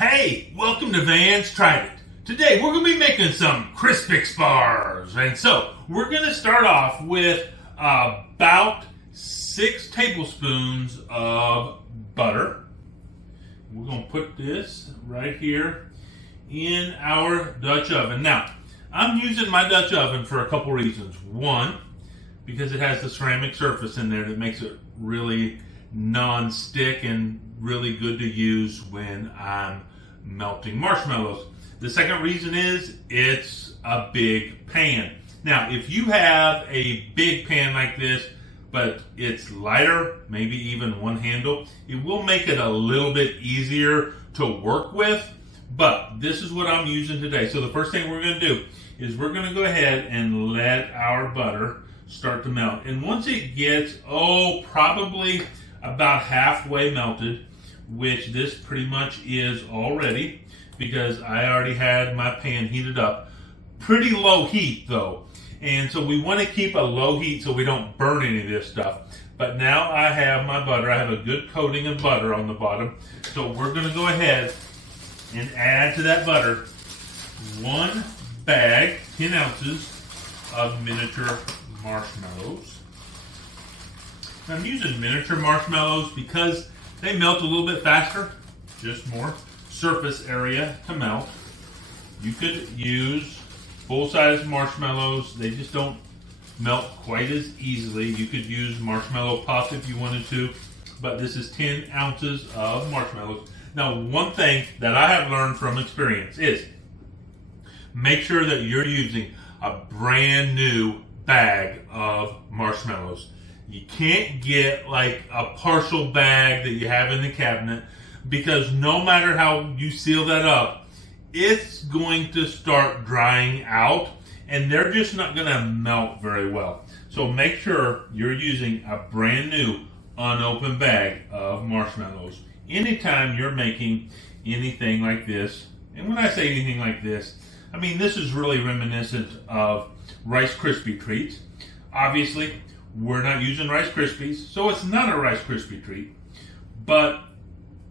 Hey, welcome to Van's Tried It. Today we're going to be making some Crispix bars. And so we're going to start off with about 6 tablespoons of butter. We're going to put this right here in our Dutch oven. Now, I'm using my Dutch oven for a couple reasons. One, because it has the ceramic surface in there that makes it really non-stick and really good to use when I'm melting marshmallows. The second reason is it's a big pan. Now, if you have a big pan like this, but it's lighter, maybe even one handle, it will make it a little bit easier to work with, but this is what I'm using today. So the first thing we're going to do is we're going to go ahead and let our butter start to melt. And once it gets, probably about halfway melted, which this pretty much is already, because I already had my pan heated up. Pretty low heat though. And so we want to keep a low heat so we don't burn any of this stuff. But now I have my butter. I have a good coating of butter on the bottom. So we're going to go ahead and add to that butter 1 bag, 10 ounces of miniature marshmallows. I'm using miniature marshmallows because they melt a little bit faster, just more surface area to melt. You could use full-size marshmallows. They just don't melt quite as easily. You could use marshmallow pops if you wanted to, but this is 10 ounces of marshmallows. Now, one thing that I have learned from experience is make sure that you're using a brand new bag of marshmallows. You can't get like a partial bag that you have in the cabinet, because no matter how you seal that up, it's going to start drying out and they're just not going to melt very well. So make sure you're using a brand new unopened bag of marshmallows anytime you're making anything like this. And when I say anything like this, I mean this is really reminiscent of Rice Krispie treats. Obviously, we're not using Rice Krispies, so it's not a Rice Krispie treat, but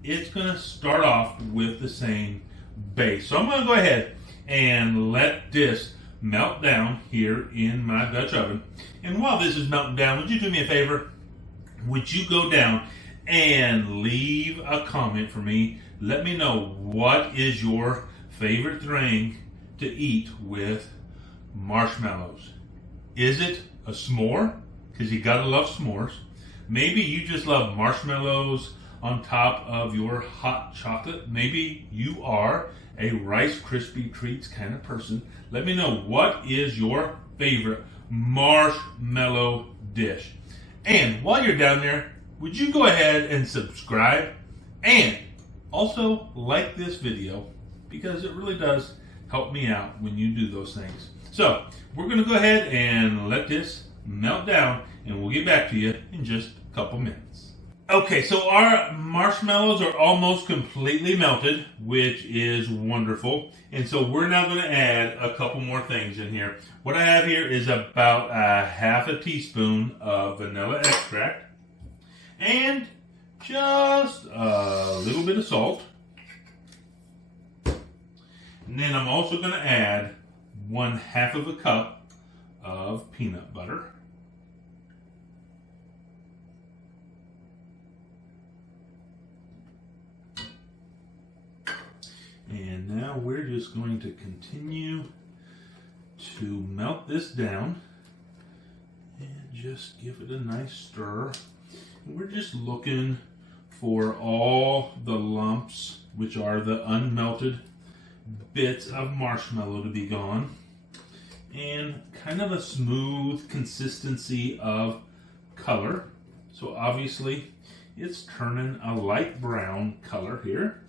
it's going to start off with the same base. So I'm going to go ahead and let this melt down here in my Dutch oven. And while this is melting down, would you do me a favor? Would you go down and leave a comment for me? Let me know what is your favorite thing to eat with marshmallows. Is it a s'more? Because you gotta love s'mores. Maybe you just love marshmallows on top of your hot chocolate. Maybe you are a Rice Krispie treats kind of person. Let me know what is your favorite marshmallow dish. And while you're down there, would you go ahead and subscribe and also like this video, because it really does help me out when you do those things. So we're gonna go ahead and let this melt down, and we'll get back to you in just a couple minutes. Okay, so our marshmallows are almost completely melted, which is wonderful. And so we're now going to add a couple more things in here. What I have here is about a half a teaspoon of vanilla extract and just a little bit of salt. And then I'm also going to add 1/2 of a cup of peanut butter. And now we're just going to continue to melt this down and just give it a nice stir. And we're just looking for all the lumps, which are the unmelted bits of marshmallow, to be gone, and kind of a smooth consistency of color. So obviously it's turning a light brown color here.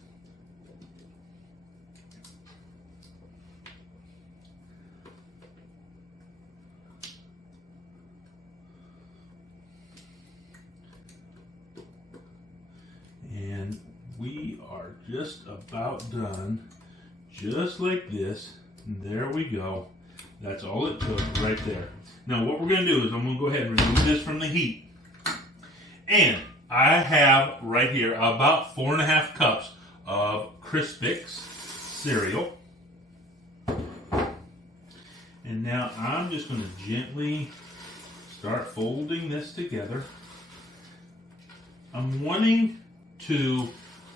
And we are just about done, just like this. And there we go. That's all it took right there. Now what we're going to do is I'm going to go ahead and remove this from the heat. And I have right here about 4.5 cups of Crispix Cereal. And now I'm just going to gently start folding this together. I'm wanting to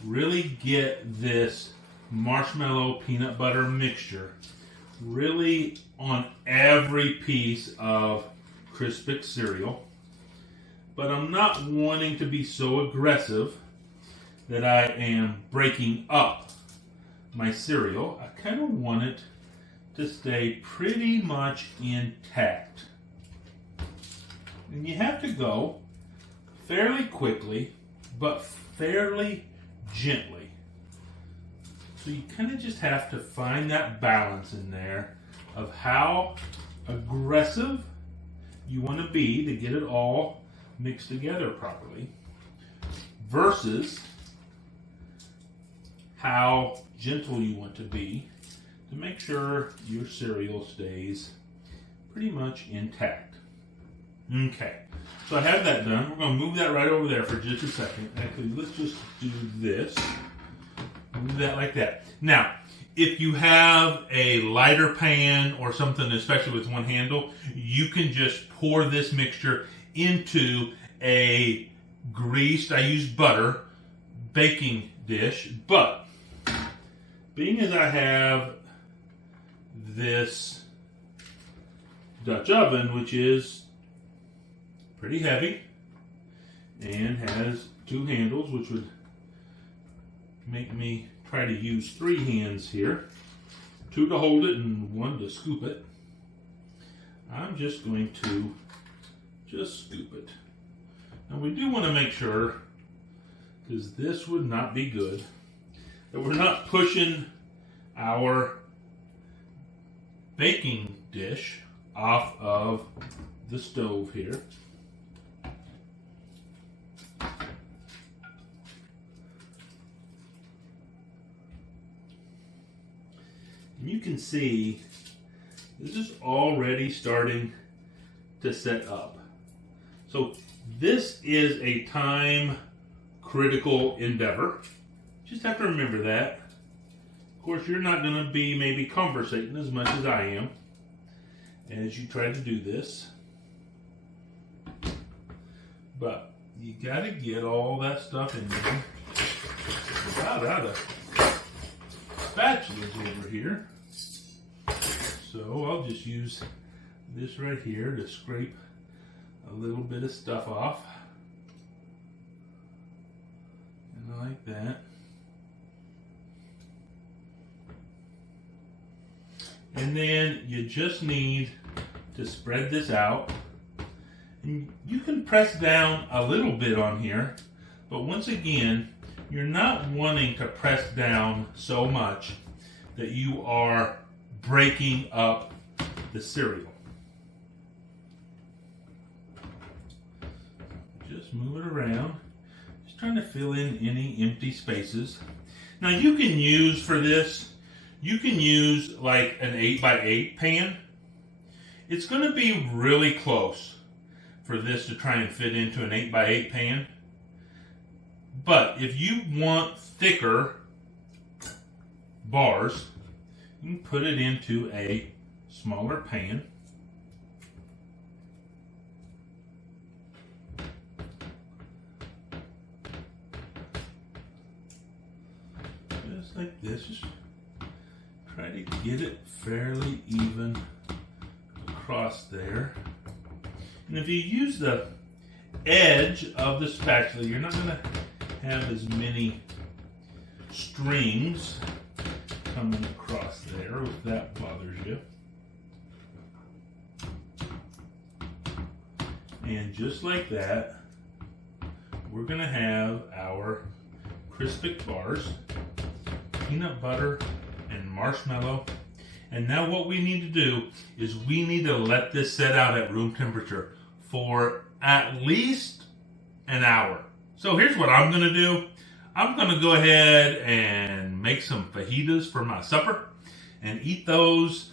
really get this marshmallow peanut butter mixture really on every piece of Crispix cereal. But I'm not wanting to be so aggressive that I am breaking up my cereal. I kind of want it to stay pretty much intact. And you have to go fairly quickly, but fairly gently. So you kind of just have to find that balance in there of how aggressive you want to be to get it all mixed together properly versus how gentle you want to be to make sure your cereal stays pretty much intact. Okay, so I have that done. We're going to move that right over there for just a second. Actually, let's just do this. Move that like that. Now, if you have a lighter pan or something, especially with one handle, you can just pour this mixture into a greased, I use butter, baking dish. But being as I have this Dutch oven, which is pretty heavy and has two handles, which would make me try to use three hands here, two to hold it and one to scoop it. I'm just going to just scoop it. Now we do want to make sure, because this would not be good, that we're not pushing our baking dish off of the stove here. And you can see this is already starting to set up. So this is a time critical endeavor. Just have to remember that. Of course, you're not going to be maybe conversating as much as I am as you try to do this. But you got to get all that stuff in there. The spatula's over here. So I'll just use this right here to scrape a little bit of stuff off. And like that. And then you just need to spread this out. And you can press down a little bit on here, but once again, you're not wanting to press down so much that you are breaking up the cereal. Just move it around, just trying to fill in any empty spaces. Now you can use for this, you can use like an 8x8 pan. It's going to be really close for this to try and fit into an 8x8 pan. But if you want thicker bars, you can put it into a smaller pan. Just like this. Just try to get it fairly even across there. And if you use the edge of the spatula, you're not going to have as many strings coming across there if that bothers you. And just like that, we're going to have our Crispix bars, peanut butter and marshmallow. And now what we need to do is we need to let this set out at room temperature for at least an hour. So here's what I'm going to do. I'm going to go ahead and make some fajitas for my supper and eat those.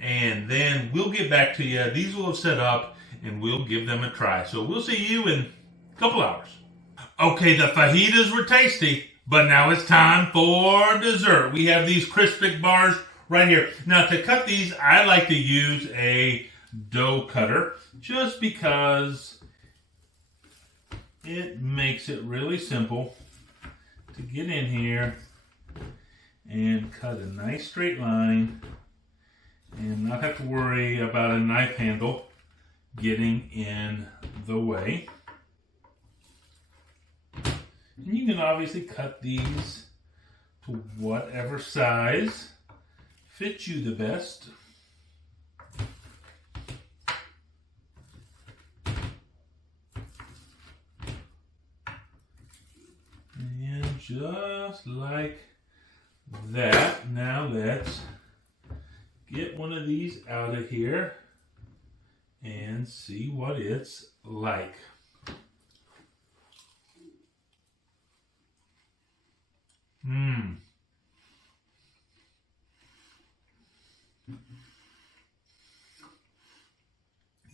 And then we'll get back to you. These will have set up and we'll give them a try. So we'll see you in a couple hours. Okay, the fajitas were tasty. But now it's time for dessert. We have these Crispix bars right here. Now to cut these, I like to use a dough cutter just because it makes it really simple to get in here and cut a nice straight line and not have to worry about a knife handle getting in the way. And you can obviously cut these to whatever size fits you the best. And just like that, now let's get one of these out of here and see what it's like.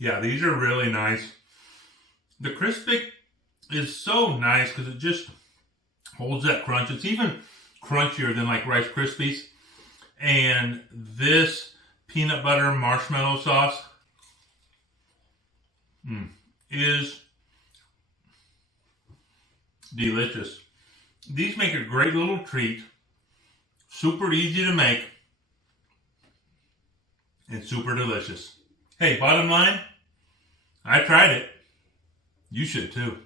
Yeah, these are really nice. The Crispix is so nice because it just holds that crunch. It's even crunchier than like Rice Krispies. And this peanut butter marshmallow sauce is delicious. These make a great little treat. Super easy to make. And super delicious. Hey, bottom line, I tried it. You should too.